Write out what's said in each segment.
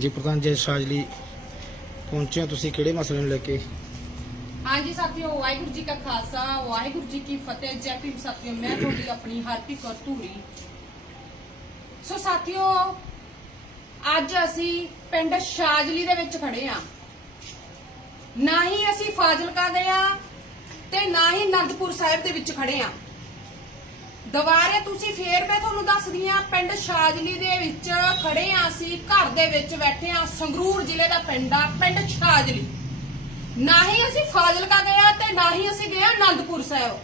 ਹਾਂਜੀ, ਪ੍ਰਧਾਨ ਜੀ ਸ਼ਾਜਲੀ ਪਹੁੰਚੇ ਹੋ ਤੁਸੀਂ, ਕਿਹੜੇ ਮਸਲੇ ਨੂੰ ਲੈ ਕੇ? ਹਾਂਜੀ ਸਾਥੀਓ, ਵਾਹਿਗੁਰੂ ਜੀ ਕਾ ਖਾਲਸਾ, ਵਾਹਿਗੁਰੂ ਜੀ ਕੀ ਫਤਿਹ। ਜੈ ਭੀਮ ਸਾਥੀਓ, ਮੈਂ ਤੁਹਾਡੀ ਆਪਣੀ ਹਰਪੀ ਕੌਰ ਧੂਰੀ। ਸੋ ਸਾਥੀਓ, ਅੱਜ ਅਸੀਂ ਪਿੰਡ ਸ਼ਾਜਲੀ ਦੇ ਵਿੱਚ ਖੜੇ ਆ। ਨਾ ਹੀ ਅਸੀਂ ਫਾਜ਼ਿਲਕਾ ਦੇ ਆ ਤੇ ਨਾ ਹੀ ਨੰਦਪੁਰ ਸਾਹਿਬ ਦੇ ਵਿੱਚ ਖੜੇ ਆ। ਦੁਬਾਰੇ ਤੁਸੀਂ ਫੇਰ ਮੈਂ ਤੁਹਾਨੂੰ ਦੱਸਦੀ ਆ ਪਿੰਡ ਸ਼ਾਜਲੀ ਦੇ ਵਿੱਚ ਖੜੇ ਆ ਅਸੀਂ, ਘਰ ਦੇ ਵਿੱਚ ਬੈਠੇ ਆ ਸੰਗਰੂਰ ਜ਼ਿਲ੍ਹੇ ਦਾ ਪਿੰਡ ਆ, ਪਿੰਡ ਸ਼ਾਜਲੀ। ਨਾ ਹੀ ਅਸੀਂ ਫਾਜ਼ਿਲਕਾ ਗਏ ਤੇ ਨਾ ਹੀ ਅਸੀਂ ਗਏ ਆਨੰਦਪੁਰ ਸਾਹਿਬ।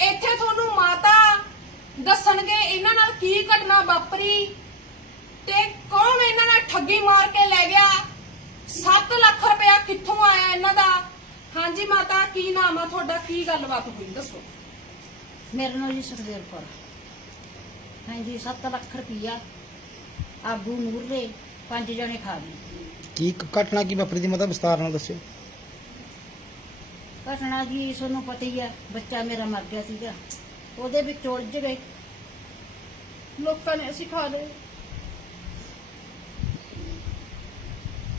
ਇੱਥੇ ਤੁਹਾਨੂੰ ਮਾਤਾ ਦੱਸਣਗੇ ਇਹਨਾਂ ਨਾਲ ਕੀ ਘਟਨਾ ਵਾਪਰੀ ਤੇ ਕੌਣ ਇਹਨਾਂ ਨਾਲ ਠੱਗੀ ਮਾਰ ਕੇ ਲੈ ਗਿਆ। 7 ਲੱਖ ਰੁਪਇਆ ਕਿੱਥੋਂ ਆਇਆ ਇਹਨਾਂ ਦਾ? ਹਾਂਜੀ ਮਾਤਾ, ਕੀ ਨਾਮ ਆ ਤੁਹਾਡਾ? ਕੀ ਗੱਲਬਾਤ ਹੋਈ? ਦੱਸੋ। ਮੇਰਾ ਨਾਮ ਜੀ ਸੁਖਦੇਵ ਕੌਰ। ਹਾਂਜੀ 7 ਲੱਖ ਰੁਪਈਆ ਆਬੂ ਨੂਰ ਦੇ ਪੰਜ ਜਣੇ ਖਾ ਗਏ। ਕੀ ਘਟਨਾ ਕੀ ਵਾਪਰੀ ਦੀ ਮਤਲਬ ਵਿਸਤਾਰ ਨਾਲ ਦੱਸਿਓ। ਘਟਨਾ ਜੀ ਤੁਹਾਨੂੰ ਪਤਾ ਹੀ ਆ ਬੱਚਾ ਮੇਰਾ ਮਰ ਗਿਆ ਸੀਗਾ। ਉਹਦੇ ਵਿੱਚ ਉਲਝ ਗਏ ਲੋਕਾਂ ਨੇ ਅਸੀਂ ਖਾ ਲਏ।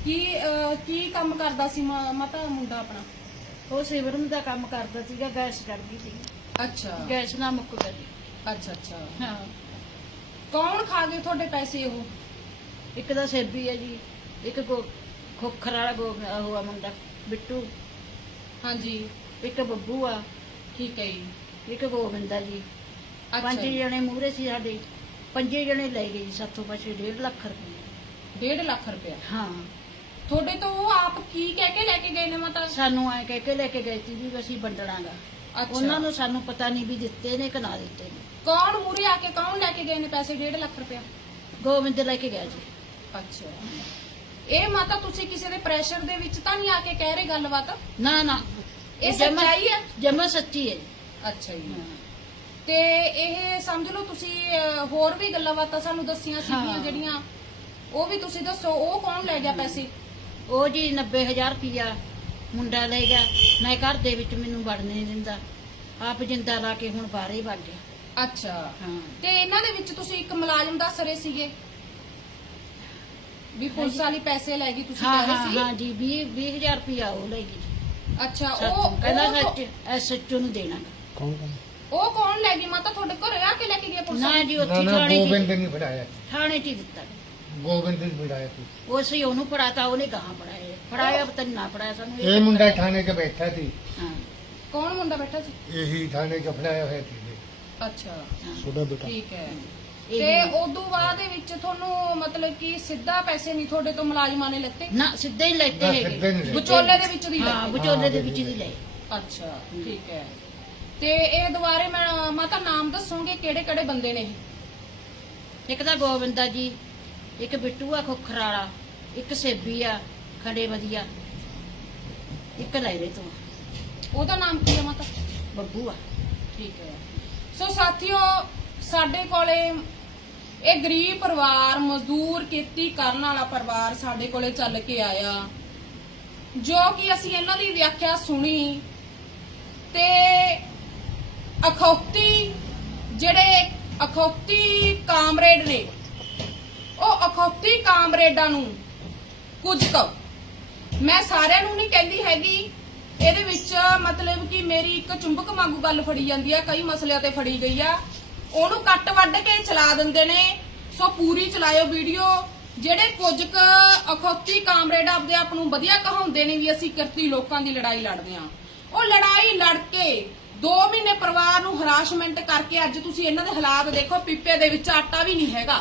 ਕੀ ਅਹ, ਕੀ ਕੰਮ ਕਰਦਾ ਸੀ ਮਾ- ਮਾਤਾ ਮੁੰਡਾ ਆਪਣਾ? ਉਹ ਸਿਵਰਮ ਦਾ ਕੰਮ ਕਰਦਾ ਸੀਗਾ ਗੈਸ ਚੜ ਗਈ ਸੀ। ਅੱਛਾ। ਗੈਸ ਨਾ ਮੁੱਕ ਗਈ ਅੱਛਾ ਅੱਛਾ। ਹਾਂ। ਕੌਣ ਖਾ ਗਏ ਤੁਹਾਡੇ ਪੈਸੇ ਉਹ? ਇੱਕ ਦਾ ਸੇਬੀ ਹੈ ਜੀ ਇੱਕ ਗੋ ਖੋਖਰ ਵਾਲਾ ਗੋ ਉਹ ਆ ਮੁੰਡਾ ਬਿੱਟੂ। ਹਾਂਜੀ। ਇੱਕ ਬੱਬੂ ਆ। ਠੀਕ ਹੈ ਜੀ। ਇੱਕ ਗੋਬਿੰਦਾ ਜੀ। ਪੰਜ ਜੀ। ਜਣੇ ਮੂਹਰੇ ਸੀ ਸਾਡੇ। ਪੰਜੇ ਜਣੇ ਲੈ ਗਏ ਜੀ ਸਾਥੋਂ ਪਾਸੇ 1.5 ਲੱਖ ਰੁਪਏ। ਡੇਢ ਲੱਖ ਰੁਪਇਆ? ਹਾਂ। ਤੁਹਾਡੇ ਤੋਂ ਉਹ ਆਪ ਕੀ ਕਹਿ ਕੇ ਲੈ ਕੇ ਗਏ ਨੇ ਮਾਤਾ? ਸਾਨੂੰ ਐ ਕਹਿ ਕੇ ਲੈ ਕੇ ਗਏ ਸੀ ਵੀ ਅਸੀਂ ਵੰਡਣਾਗਾ। ਉਹਨਾਂ ਨੂੰ ਸਾਨੂੰ ਪਤਾ ਨਹੀਂ ਵੀ ਦਿੱਤੇ ਨੇ ਕਿ ਨਾ ਦਿੱਤੇ ਨੇ। ਕੌਣ ਮੂਰੇ ਆ ਕੇ ਕੌਣ ਲੈ ਕੇ ਗਏ ਨੇ ਪੈਸੇ? ਡੇਢ ਲੱਖ ਰੁਪਇਆ। ਗੋਬਿੰਦ ਲੈ ਕੇ ਗਿਆ ਜੀ। ਅੱਛਾ। ਇਹ ਮਾਤਾ ਤੁਸੀਂ ਕਿਸੇ ਦੇ ਪ੍ਰੈਸ਼ਰ ਦੇ ਵਿੱਚ ਤਾਂ ਨਹੀਂ ਆ ਕੇ ਕਹਿ ਰਹੇ ਗੱਲਬਾਤ? ਨਾ ਨਾ। ਇਹ ਸੱਚਾਈ ਹੈ? ਜਮਾ ਸੱਚੀ ਹੈ। ਅੱਛਾ ਜੀ। ਤੇ ਇਹ ਸਮਝ ਲਓ ਤੁਸੀਂ ਹੋਰ ਵੀ ਗੱਲਾਂ ਬਾਤਾਂ ਸਾਨੂੰ ਦੱਸੀਆਂ ਸੀਗੀਆਂ। ਜਿਹੜੀਆਂ। ਉਹ ਵੀ ਤੁਸੀਂ ਦੱਸੋ ਉਹ ਕੌਣ ਲੈ ਗਿਆ ਪੈਸੇ? ਉਹ ਜੀ 90000 ਰੁਪਿਆ ਮੁੰਡਾ ਲੈ ਗਿਆ। ਮੈਂ ਘਰ ਦੇ ਵਿੱਚ ਮੈਨੂੰ ਵੜਨ ਨਹੀਂ ਦਿੰਦਾ। ਆਪ ਜਿੰਦਾ ਲਾ ਕੇ ਹੁਣ ਬਾਹਰੇ ਵਗ ਗਿਆ। ਅੱਛਾ। ਹਾਂ। ਤੇ ਇਹਨਾਂ ਦੇ ਵਿੱਚ ਤੁਸੀਂ ਇੱਕ ਮੁਲਾਜ਼ਮ ਦੱਸ ਰਹੇ ਸੀਗੇ? ਵੀ ਪੁਲਿਸ ਵਾਲੀ ਪੈਸੇ ਲੈ ਗਈ ਤੁਸੀਂ ਹਾਂ ਕਹਿ ਹਾਂ ਰਹੇ ਹਾਂ ਜੀ 20 20000 ਰੁਪਿਆ ਉਹ ਲੈ ਗਈ। ਜੀ ਅੱਛਾ। ਉਹ ਕਹਿੰਦਾ ਉਹ- ਸੱਚ ਐਸਐਚਓ ਨੂੰ ਦੇਣਾ। ਕੌਣ ਕੌਣ? ਉਹ ਕੌਣ ਲੈ ਗਈ? ਮਾਤਾ ਤੁਹਾਡੇ ਘਰੇ ਆ ਕੇ ਲੈ ਕੇ ਗਏ ਪੁਲਿਸ ਨਾ ਵਾਲੇ? ਜੀ ਉੱਥੇ ਨਾ ਥਾਣੇ ਗੋਬਿੰਦ ਚ ਨੇ ਨਹੀਂ ਫੜਾਇਆ ਥਾਣੇ ਚ ਹੀ ਦਿੱਤਾ। ਗੋਬਿੰਦ ਨੇ ਫੜਾਇਆ ਸੀ। ਉਹ ਸੀ ਉਹਨੂੰ ਪੜਾਤਾ ਉਹਨੇ ਗਾਹਾਂ ਪੜਾਇਆ ਪੜਾਇਆ ਪਤਾ ਨੀ ਨਾ ਪੜਾਇਆ ਸਾਨੂੰ ਇਹ ਮੁੰਡਾ ਥਾਣੇ 'ਚ ਬੈਠਾ ਸੀ। ਹਾਂ। ਕੌਣ ਮੁੰਡਾ ਬੈਠਾ ਸੀ? ਇਹੀ ਥਾਣੇ 'ਚ ਫੜਾਇਆ ਹੋਇਆ ਸੀ ਅੱਛਾ। ਹਾਂ। ਤੁਹਾਡਾ ਬੇਟਾ। ਠੀਕ ਹੈ। ਇਹ ਤੇ ਉਦੋਂ ਬਾਅਦ ਦੇ ਵਿੱਚ ਤੁਹਾਨੂੰ ਮਤਲਬ ਕਿ ਸਿੱਧਾ ਪੈਸੇ ਨਹੀਂ ਤੁਹਾਡੇ ਤੋਂ ਮੁਲਾਜ਼ਮਾਂ ਨੇ ਲੱਤੇ? ਨਾ ਸਿੱਧੇ ਹੀ ਲੈਤੇ ਨਾ, ਹੈਗੇ। ਸਿੱਧੇ ਨੀ ਲਏ। ਵਿਚੋਲੇ ਦੇ ਵਿੱਚ ਦੀ ਹਾਂ ਲੱਤੇ ਵਿਚੋਲੇ ਦੇ ਵਿੱਚ ਦੀ ਲਏ ਅੱਛਾ ਠੀਕ ਹੈ। ਤੇ ਇਹ ਦੁਬਾਰੇ ਮੈਂ ਮਾਤਾ ਨਾਮ ਦੱਸੋਗੇ ਕਿਹੜੇ ਕਿਹੜੇ ਬੰਦੇ ਨੇ ਇਹ? ਇੱਕ ਤਾਂ ਗੋਬਿੰਦਾ ਜੀ ਇੱਕ ਬਿੱਟੂ ਆ ਖੋਖਰ ਵਾਲਾ ਇੱਕ ਸੇਬੀ ਆ ਖੜੇ ਵਧੀਆ। ਇੱਕ ਲੈਰੇ ਤੋਂ ਉਹਦਾ ਨਾਮ ਕੀ ਹੈ ਮਾਤਾ? ਬੱਬੂ ਆ। ਠੀਕ ਹੈ। ਸੋ ਸਾਥੀਓ ਸਾਡੇ ਕੋਲੇ ਇਹ ਗਰੀਬ ਪਰਿਵਾਰ ਮਜ਼ਦੂਰ ਖੇਤੀ ਕਰਨ ਵਾਲਾ ਪਰਿਵਾਰ ਸਾਡੇ ਕੋਲੇ ਚੱਲ ਕੇ ਆਇਆ। ਜੋ ਕਿ ਅਸੀਂ ਇਹਨਾਂ ਦੀ ਵਿਆਖਿਆ ਸੁਣੀ ਤੇ ਅਖੌਤੀ ਜਿਹੜੇ ਅਖੌਤੀ ਕਾਮਰੇਡ ਨੇ ਅਖੌਤੀ ਕਾਮਰੇਡਾਂ ਨੂੰ। ਕੁਝ ਕੁ। ਮੈਂ ਸਾਰਿਆਂ ਨੂੰ ਨਹੀਂ ਕਹਿੰਦੀ ਹੈਗੀ, ਇਹਦੇ ਵਿੱਚ ਮਤਲਬ ਕਿ ਮੇਰੀ ਇੱਕ ਚੁੰਬਕ ਵਾਂਗੂ ਗੱਲ ਫੜੀ ਜਾਂਦੀ ਆ, ਕਈ ਮਸਲਿਆਂ ਤੇ ਫੜੀ ਗਈ ਆ। ਉਹਨੂੰ ਕੱਟ ਵੱਢ ਕੇ ਚਲਾ ਦਿੰਦੇ ਨੇ। ਸੋ ਪੂਰੀ ਚਲਾਇਓ ਵੀਡੀਓ। ਜਿਹੜੇ ਕੁਝ ਕੁ ਅਖੌਤੀ ਕਾਮਰੇਡ ਆਪਦੇ ਆਪ ਨੂੰ ਵਧੀਆ ਕਹਾਉਂਦੇ ਨੇ ਵੀ ਅਸੀਂ ਕਿਰਤੀ ਲੋਕਾਂ ਦੀ ਲੜਾਈ ਲੜਦੇ ਆ ਉਹ ਲੜਾਈ ਲੜ ਕੇ 2 ਮਹੀਨੇ ਪਰਿਵਾਰ ਨੂੰ ਹਰਾਸਮੈਂਟ ਕਰਕੇ ਅੱਜ ਤੁਸੀਂ ਇਹਨਾਂ ਦੇ ਹਾਲਾਤ ਦੇਖੋ, ਪੀਪੇ ਦੇ ਵਿੱਚ ਆਟਾ ਵੀ ਨਹੀਂ ਹੈਗਾ।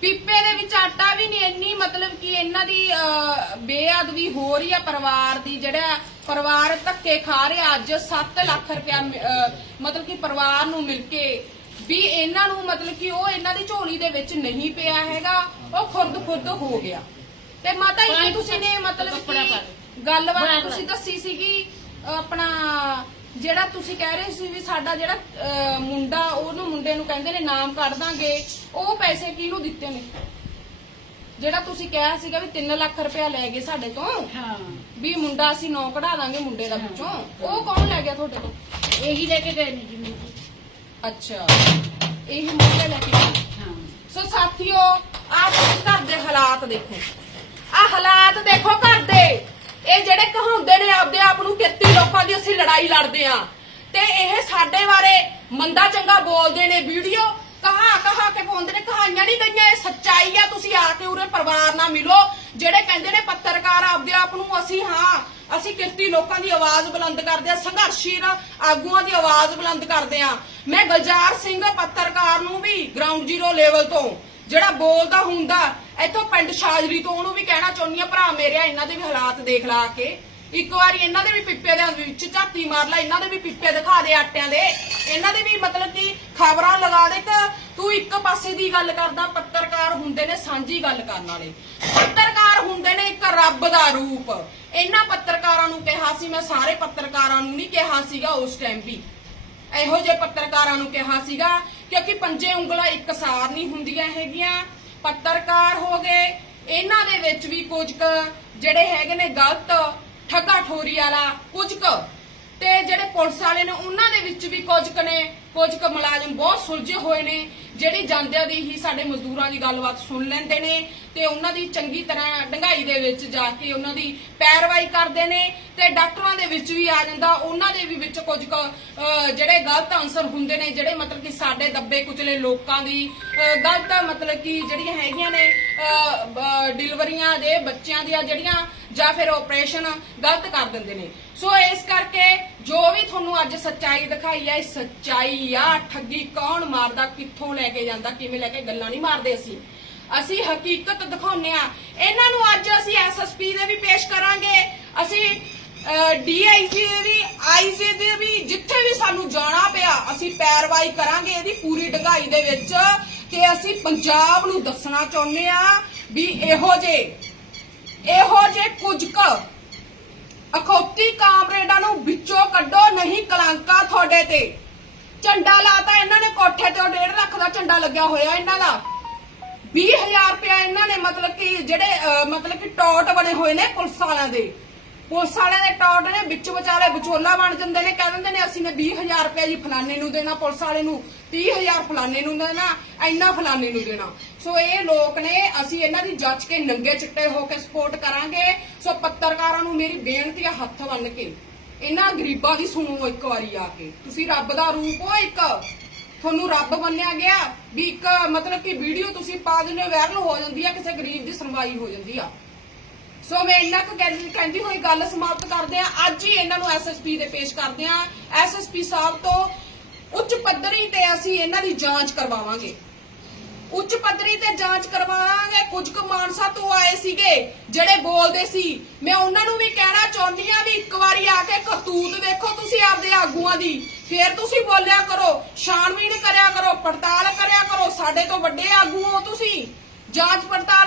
ਪੀਪੇ ਦੇ ਵਿੱਚ ਆਟਾ ਵੀ ਨਹੀਂ ਇੰਨੀ ਮਤਲਬ ਕਿ ਇਹਨਾਂ ਦੀ ਬੇਅਦਬੀ ਹੋ ਰਹੀ ਆ ਪਰਿਵਾਰ ਦੀ ਜਿਹੜਾ ਪਰਿਵਾਰ ਧੱਕੇ ਖਾ ਰਿਹਾ ਅੱਜ 7 ਲੱਖ ਰੁਪਇਆ ਮਤਲਬ ਕਿ ਪਰਿਵਾਰ ਨੂੰ ਮਿਲ ਕੇ ਵੀ ਇਹਨਾਂ ਨੂੰ ਮਤਲਬ ਕਿ ਉਹ ਇਹਨਾਂ ਦੀ ਝੋਲੀ ਦੇ ਵਿੱਚ ਨਹੀਂ ਪਿਆ ਹੈਗਾ ਉਹ ਖੁਰਦ ਖੁਰਦ ਹੋ ਗਿਆ ਤੇ ਮਾਤਾ ਇਹ ਤੁਸੀਂ ਨੇ ਮਤਲਬ ਕਿ ਗੱਲਬਾਤ ਤੁਸੀਂ। ਦੱਸੀ ਸੀਗੀ ਆਪਣਾ ਜਿਹੜਾ ਤੁਸੀਂ ਕਹਿ ਰਹੇ ਸੀ ਵੀ ਸਾਡਾ ਜਿਹੜਾ ਅਹ, ਮੁੰਡਾ ਉਹਨੂੰ ਮੁੰਡੇ ਨੂੰ ਕਹਿੰਦੇ ਨੇ ਨਾਮ ਕੱਢ ਦਾਂਗੇ ਉਹ ਪੈਸੇ ਕਿਹਨੂੰ ਦਿੱਤੇ ਨੇ? ਜਿਹੜਾ ਤੁਸੀਂ ਕਿਹਾ ਸੀਗਾ ਵੀ 3 ਲੱਖ ਰੁਪਇਆ ਲੈ ਗਏ ਸਾਡੇ ਤੋਂ ਹਾਂ। ਵੀ ਮੁੰਡਾ ਅਸੀਂ ਨੌ ਕਢਾ ਦਾਂਗੇ ਮੁੰਡੇ ਦਾ ਵਿੱਚੋਂ ਉਹ ਕੌਣ ਲੈ ਗਿਆ ਤੁਹਾਡੇ ਤੋਂ? ਇਹੀ ਲੈ ਕੇ ਗਏ ਨੇ ਜੀ ਮੈਨੂੰ ਅੱਛਾ ਇਹ ਮੁੰਡੇ ਲੈ ਕੇ ਹਾਂ। ਸੋ ਸਾਥੀਓ ਆਹ ਤੁਸੀਂ ਘਰ ਦੇ ਹਾਲਾਤ ਦੇਖੋ। ਆਹ ਹਾਲਾਤ ਦੇਖੋ ਘਰ ਇਹ ਜਿਹੜੇ ਕਹਾਉਂਦੇ ਨੇ ਆਪਦੇ ਆਪ ਨੂੰ ਕਿਰਤੀ ਲੋਕਾਂ ਦੀ ਅਸੀਂ ਲੜਾਈ ਲੜਦੇ ਆ ਤੇ ਇਹ ਸਾਡੇ ਬਾਰੇ ਮੰਦਾ ਚੰਗਾ ਬੋਲਦੇ ਨੇ ਵੀਡੀਓ। ਕਹਾ ਕਹਾ ਕੇ ਪਾਉਂਦੇ ਨੇ ਕਹਾਣੀਆਂ ਨਹੀਂ ਗਈਆਂ, ਇਹ ਸੱਚਾਈ ਆ, ਤੁਸੀਂ ਆ ਕੇ ਉਰੇ ਪਰਿਵਾਰ ਨਾਲ ਮਿਲੋ। ਜਿਹੜੇ ਕਹਿੰਦੇ ਨੇ ਪੱਤਰਕਾਰ ਆਪਦੇ ਆਪ ਨੂੰ, ਅਸੀਂ ਹਾਂ, ਅਸੀਂ ਕਿਰਤੀ ਲੋਕਾਂ ਦੀ ਆਵਾਜ਼ ਬੁਲੰਦ ਕਰਦੇ ਆ ਸੰਘਰਸ਼ੀਲ ਆਗੂਆਂ ਦੀ ਆਵਾਜ਼ ਬੁਲੰਦ ਕਰਦੇ ਆ ਮੈਂ ਗੁਲਜ਼ਾਰ ਸਿੰਘ ਪੱਤਰਕਾਰ ਨੂੰ ਵੀ ਗਰਾਊਂਡ ਜ਼ੀਰੋ ਲੈਵਲ ਤੋਂ ਜਿਹੜਾ ਬੋਲਦਾ ਹੁੰਦਾ, ਇੱਥੋਂ ਪਿੰਡ ਸ਼ਾਜਰੀ ਤੋਂ ਉਹਨੂੰ ਵੀ ਕਹਿਣਾ ਚਾਹੁੰਦੀ ਆ ਭਰਾ ਮੇਰੇ ਇਹਨਾਂ ਦੇ ਵੀ ਹਾਲਾਤ ਦੇਖ ਲਾ ਕੇ। ਇੱਕ ਵਾਰੀ ਇਹਨਾਂ ਦੇ ਵੀ ਪਿੱਪੇ ਦੇ ਵਿੱਚ ਝਾਤੀ ਮਾਰ ਲੈ, ਇਹਨਾਂ ਦੇ ਵੀ ਪਿੱਪੇ ਦਿਖਾ ਦੇ ਆਟਿਆਂ ਦੇ। ਇਹਨਾਂ ਦੇ ਵੀ ਮਤਲਬ ਕਿ ਖਬਰਾਂ ਲਗਾ ਦੇ ਕਿ ਤੂੰ ਇੱਕ ਪਾਸੇ ਦੀ ਗੱਲ ਕਰਦਾ, ਪੱਤਰਕਾਰ ਹੁੰਦੇ ਨੇ, ਸਾਂਝੀ ਗੱਲ ਕਰਨ ਵਾਲੇ। ਪੱਤਰਕਾਰ ਹੁੰਦੇ ਨੇ ਇੱਕ ਰੱਬ ਦਾ ਰੂਪ। ਇਹਨਾਂ ਪੱਤਰਕਾਰਾਂ ਨੂੰ ਕਿਹਾ ਸੀ, ਮੈਂ ਸਾਰੇ ਪੱਤਰਕਾਰਾਂ ਨੂੰ ਨਹੀਂ ਕਿਹਾ ਸੀਗਾ ਉਸ ਟਾਈਮ ਵੀ। ਇਹੋ ਜਿਹੇ ਪੱਤਰਕਾਰਾਂ ਨੂੰ ਕਿਹਾ ਸੀਗਾ ਕਿਉਂਕਿ ਪੰਜੇ ਉਂਗਲਾਂ ਇੱਕਸਾਰ ਨਹੀਂ ਹੁੰਦੀਆਂ ਹੈਗੀਆਂ, ਪੱਤਰਕਾਰ ਹੋ ਗਏ, ਇਹਨਾਂ ਦੇ ਵਿੱਚ ਵੀ ਕੁਝ ਕੁ ਜਿਹੜੇ ਹੈਗੇ ਨੇ ਗਲਤ, ਠੱਗਾ ਠੋਰੀ ਵਾਲਾ ਕੁਝ ਕੁ। ਤੇ ਜਿਹੜੇ ਪੁਲਿਸ ਵਾਲੇ ਨੇ, ਉਹਨਾਂ ਦੇ ਵਿੱਚ ਵੀ ਕੁਝ ਕੁ ਨੇ, ਕੁਝ ਕੁ ਮੁਲਾਜ਼ਮ ਬਹੁਤ ਸੁਲਝੇ ਹੋਏ ਨੇ। ਜਿਹੜੀ ਜਾਂਦਿਆਂ ਦੀ ਹੀ ਸਾਡੇ ਮਜ਼ਦੂਰਾਂ ਦੀ ਗੱਲਬਾਤ ਸੁਣ ਲੈਂਦੇ ਨੇ ਤੇ ਉਹਨਾਂ ਦੀ ਚੰਗੀ ਤਰ੍ਹਾਂ ਡੰਗਾਈ ਦੇ ਵਿੱਚ ਜਾ ਕੇ ਉਹਨਾਂ ਦੀ ਪੈਰਵਾਈ ਕਰਦੇ ਨੇ ਤੇ ਡਾਕਟਰਾਂ ਦੇ ਵਿੱਚ ਵੀ ਆ ਜਾਂਦਾ, ਉਹਨਾਂ ਦੇ ਵੀ ਵਿੱਚ ਕੁਝ ਕੁ ਜਿਹੜੇ ਗਲਤ ਆਨਸਰ ਹੁੰਦੇ ਨੇ, ਜਿਹੜੇ ਮਤਲਬ ਕਿ ਸਾਡੇ ਦੱਬੇ ਕੁਚਲੇ ਲੋਕਾਂ ਦੀ ਗਲਤ ਮਤਲਬ ਕਿ ਜਿਹੜੀਆਂ ਹੈਗੀਆਂ ਨੇ ਡਿਲੀਵਰੀਆਂ ਦੇ ਬੱਚਿਆਂ ਦੀਆਂ ਜਿਹੜੀਆਂ ਜਾਂ ਫਿਰ ਆਪਰੇਸ਼ਨ ਗਲਤ ਕਰ ਦਿੰਦੇ ਨੇ। ਸੋ ਇਸ ਕਰਕੇ ਜੋ ਵੀ ਤੁਹਾਨੂੰ ਅੱਜ ਸੱਚਾਈ ਦਿਖਾਈ ਹੈ ਇਹ ਸੱਚਾਈ ਆ। ਠੱਗੀ ਕੌਣ ਮਾਰਦਾ, ਕਿੱਥੋਂ ਲੈ ਕੇ ਜਾਂਦਾ, ਕਿਵੇਂ ਲੈ ਕੇ ਗੱਲਾਂ ਨਹੀਂ ਮਾਰਦੇ ਅਸੀਂ। ਅਸੀਂ ਹਕੀਕਤ ਦਿਖਾਉਂਦੇ ਆ। ਇਹਨਾਂ ਨੂੰ ਅੱਜ ਅਸੀਂ ਐਸਐਸਪੀ ਦੇ ਵੀ ਪੇਸ਼ ਕਰਾਂਗੇ। ਅਸੀਂ ਡੀਆਈਜੀ ਦੇ ਵੀ ਆਈਜੀ ਦੇ ਵੀ, ਜਿੱਥੇ ਵੀ ਸਾਨੂੰ ਜਾਣਾ ਪਿਆ, ਅਸੀਂ ਪੈਰਵਾਈ ਕਰਾਂਗੇ ਇਹਦੀ ਪੂਰੀ ਢਗਾਈ ਦੇ ਵਿੱਚ ਕਿ ਅਸੀਂ ਪੰਜਾਬ ਨੂੰ ਦੱਸਣਾ ਚਾਹੁੰਦੇ ਆ ਵੀ ਇਹੋ ਜੇ ਇਹੋ ਜੇ ਕੁਝ ਕੁ ਅਖੌਤੀ ਕਾਮਰੇਡਾਂ ਨੂੰ ਕੱਢੋ, ਨਹੀਂ ਕਲੰਕਾ ਤੁਹਾਡੇ ਤੇ। ਝੰਡਾ ਲਾਤਾ ਇਹਨਾਂ ਨੇ ਕੋਠੇ ਤੇ 1.5 ਲੱਖ ਦਾ ਝੰਡਾ ਲੱਗਿਆ ਹੋਇਆ ਇਹਨਾਂ ਦਾ। 20000 ਰੁਪਇਆ ਇਹਨਾਂ ਨੇ, ਮਤਲਬ ਕਿ ਜਿਹੜੇ ਮਤਲਬ ਕਿ ਟੌਟ ਬਣੇ ਹੋਏ ਨੇ ਪੁਲਿਸ ਵਾਲਿਆਂ ਦੇ। ਪੁਲਿਸ ਵਾਲਿਆਂ ਦੇ ਟੌਟ ਨੇ, ਵਿੱਚ ਵਿਚਾਲੇ ਵਿਚੋਲਾ ਬਣ ਜਾਂਦੇ ਨੇ, ਕਹਿ ਦਿੰਦੇ ਨੇ, ਅਸੀਂ ਨੇ 20000 ਰੁਪਇਆ ਜੀ ਫਲਾਣੇ ਨੂੰ ਦੇਣਾ, ਪੁਲਿਸ ਵਾਲੇ ਨੂੰ। 30000 ਫਲਾਣੇ ਨੂੰ ਦੇਣਾ, ਇੰਨਾ ਫਲਾਣੇ ਨੂੰ ਦੇਣਾ। ਸੋ ਇਹ ਲੋਕ ਨੇ, ਅਸੀਂ ਇਹਨਾਂ ਦੀ ਜੱਜ ਕੇ ਨੰਗੇ ਚਿੱਟੇ ਹੋ ਕੇ ਸਪੋਰਟ ਕਰਾਂਗੇ। ਸੋ ਪੱਤਰਕਾਰਾਂ ਨੂੰ ਮੇਰੀ ਬੇਨਤੀ ਹੈ, ਹੱਥ ਬੰਨ ਕੇ। ਇਹਨਾਂ ਗਰੀਬਾਂ ਦੀ ਸੁਣੋ ਇੱਕ ਵਾਰੀ ਆ ਕੇ। ਤੁਸੀਂ ਰੱਬ ਦਾ ਰੂਪ ਹੋ ਇੱਕ। ਤੁਹਾਨੂੰ ਰੱਬ ਮੰਨਿਆ ਗਿਆ ਵੀ ਇੱਕ ਮਤਲਬ ਕਿ ਵੀਡੀਓ ਤੁਸੀਂ ਪਾ ਦਿੰਦੇ ਹੋ ਵਾਇਰਲ ਹੋ ਜਾਂਦੀ ਆ, ਕਿਸੇ ਗਰੀਬ ਦੀ ਸੁਣਵਾਈ ਹੋ ਜਾਂਦੀ ਆ। ਸੋ ਮੈਂ ਇਹਨਾਂ ਕੁ ਕਹਿੰਦੀ ਕਹਿੰਦੀ ਹੋਈ ਗੱਲ ਸਮਾਪਤ ਕਰਦੇ ਆ। ਅੱਜ ਹੀ ਇਹਨਾਂ ਨੂੰ ਐਸਐਸਪੀ ਦੇ ਪੇਸ਼ ਕਰਦੇ ਆ। ਐਸਐਸਪੀ ਸਾਹਿਬ ਤੋਂ ਉੱਚ ਪੱਧਰੀ ਤੇ ਅਸੀਂ ਇਹਨਾਂ ਦੀ ਜਾਂਚ ਕਰਵਾਵਾਂਗੇ। ਉੱਚ ਪੱਧਰੀ ਤੇ ਜਾਂਚ ਕਰਵਾਵਾਂਗੇ। ਕੁਝ ਕੁ ਮਾਨਸਾ ਤੋਂ ਆਏ ਸੀਗੇ, ਜਿਹੜੇ ਬੋਲਦੇ ਸੀ, ਮੈਂ ਉਹਨਾਂ ਨੂੰ ਵੀ ਕਹਿਣਾ ਚਾਹੁੰਦੀ ਆ ਵੀ ਇੱਕ ਵਾਰੀ ਆ ਕੇ ਕਰਤੂਤ ਦੇਖੋ ਤੁਸੀਂ ਆਪਦੇ ਆਗੂਆਂ ਦੀ। ਫੇਰ ਤੁਸੀਂ ਬੋਲਿਆ ਕਰੋ, ਛਾਣਬੀਣ ਕਰਿਆ ਕਰੋ, ਪੜਤਾਲ ਕਰਿਆ ਕਰੋ, ਸਾਡੇ ਤੋਂ ਵੱਡੇ ਆਗੂ ਹੋ ਤੁਸੀਂ। ਜਾਂਚ ਪੜਤਾਲ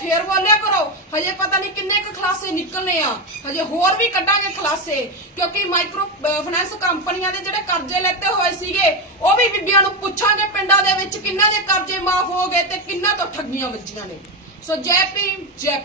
ਫੇਰ ਬੋਲਿਆ ਕਰੋ, ਹਜੇ ਪਤਾ ਨਹੀਂ ਕਿੰਨੇ ਕੁ ਖਲਾਸੇ ਨਿਕਲਨੇ ਆ। ਹਜੇ ਹੋਰ ਵੀ ਕੱਢਾਂਗੇ ਖਲਾਸੇ ਕਿਉਂਕਿ ਮਾਈਕਰੋ ਅਹ ਫਾਈਨੈਂਸ ਕੰਪਨੀਆਂ ਦੇ ਜਿਹੜੇ ਕਰਜ਼ੇ ਲੈਤੇ ਹੋਏ ਸੀਗੇ, ਉਹ ਵੀ ਬੀਬੀਆਂ ਨੂੰ ਪੁੱਛਾਂਗੇ ਪਿੰਡਾਂ ਦੇ ਵਿੱਚ ਕਿੰਨਾਂ ਦੇ ਕਰਜ਼ੇ ਮਾਫ ਹੋ ਗਏ ਤੇ ਕਿੰਨਾਂ ਤੋਂ ਠੱਗੀਆਂ ਵੱਜੀਆਂ ਨੇ। ਸੋ ਜੈ ਭੀਮ, ਜੈ